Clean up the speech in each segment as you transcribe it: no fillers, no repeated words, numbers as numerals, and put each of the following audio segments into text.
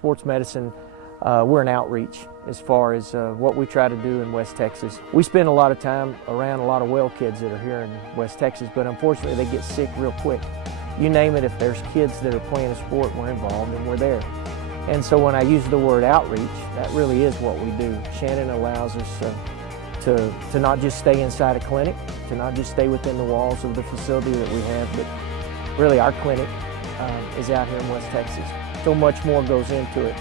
sports medicine, we're an outreach as far as what we try to do in West Texas. We spend a lot of time around a lot of well kids that are here in West Texas, but unfortunately they get sick real quick. You name it, if there's kids that are playing a sport, we're involved and we're there. And so when I use the word outreach, that really is what we do. Shannon allows us to not just stay inside a clinic, to not just stay within the walls of the facility that we have, but really our clinic is out here in West Texas. So much more goes into it.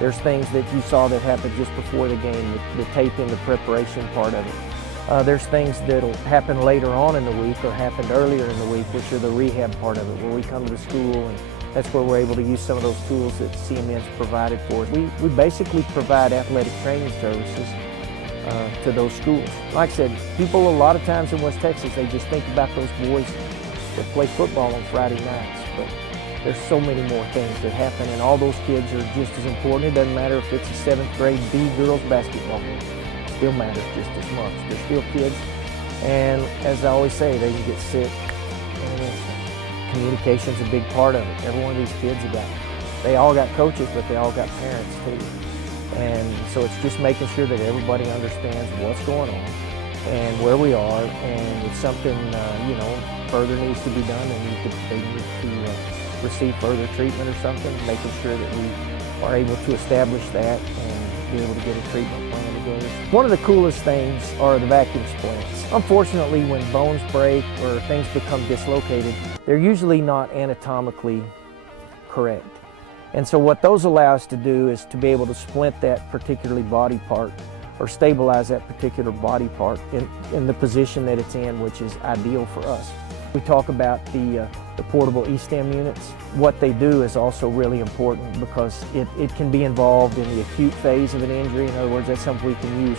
There's things that you saw that happened just before the game, the taping, the preparation part of it. There's things that'll happen later on in the week or happened earlier in the week, which are the rehab part of it, where we come to the school and that's where we're able to use some of those tools that CMN's provided for us. We basically provide athletic training services to those schools. Like I said, people a lot of times in West Texas, they just think about those boys that play football on Friday nights, but there's so many more things that happen, and all those kids are just as important. It doesn't matter if it's a 7th grade B girls basketball game. It still matters just as much. They're still kids, and as I always say, they can get sick. And communication's a big part of it. Every one of these kids they all got coaches, but they all got parents too. And so it's just making sure that everybody understands what's going on and where we are, and if something further needs to be done and they need to receive further treatment or something, making sure that we are able to establish that and be able to get a treatment plan together. One of the coolest things are the vacuum splints. Unfortunately, when bones break or things become dislocated, they're usually not anatomically correct. And so what those allow us to do is to be able to splint that particular body part or stabilize that particular body part in the position that it's in, which is ideal for us. We talk about the portable E-stem units. What they do is also really important because it can be involved in the acute phase of an injury. In other words, that's something we can use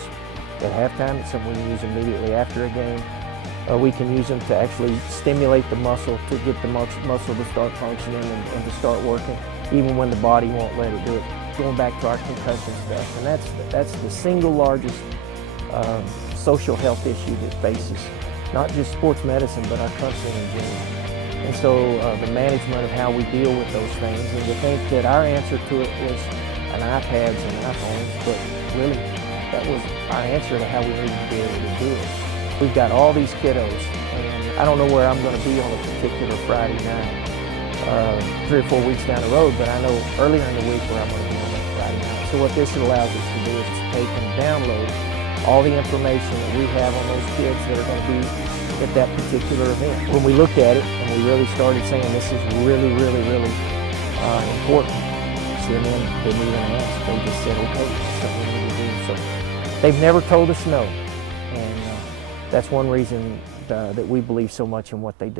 at halftime. It's something we can use immediately after a game. We can use them to actually stimulate the muscle, to get the muscle to start functioning and to start working, even when the body won't let it do it. Going back to our concussion stuff, and that's the single largest social health issue that faces not just sports medicine, but our country in general. And so the management of how we deal with those things, and to think that our answer to it was an iPads and iPhones, but really that was our answer to how we needed to be able to do it. We've got all these kiddos, and I don't know where I'm going to be on a particular Friday night, 3 or 4 weeks down the road, but I know earlier in the week where I'm going to be on that Friday night. So what this allows us to do is to take and download all the information that we have on those kids that are going to be at that particular event. When we looked at it and we really started saying this is really, really, really important, CNN didn't even ask. They just said, okay, that's something we need to do. So they've never told us no, and that's one reason that we believe so much in what they do.